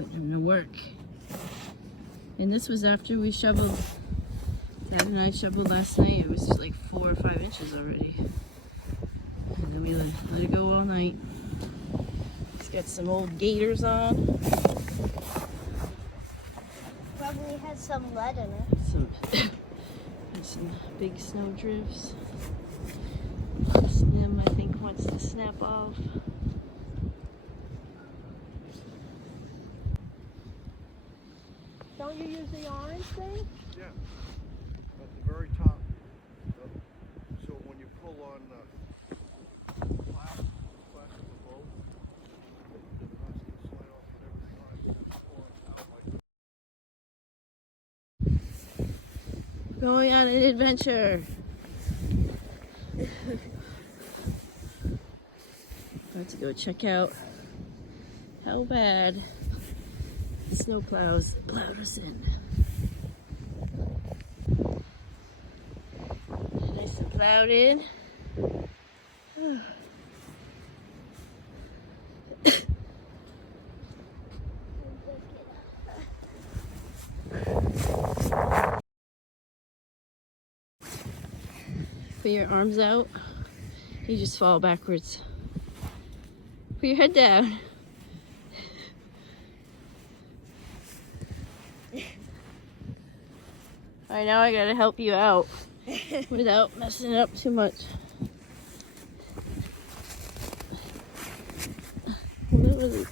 putting him to work. And this was after we shoveled. Dad and I shoveled last night. It was like 4 or 5 inches already. And then we let it go all night. He's got some old gaiters on. Probably has some lead in it. Some big snow drifts. The stem, I think, wants to snap off. Don't you use the orange thing? Yeah, at the very top. So when you pull on the plastic of the boat, the rest can slide off on every side. Pull it out like Going on an adventure. About to go check out how bad the snow plows plowed us in. Nice and plowed in. Put your arms out. You just fall backwards. Put your head down. Alright, now I gotta help you out without messing it up too much. Well, that was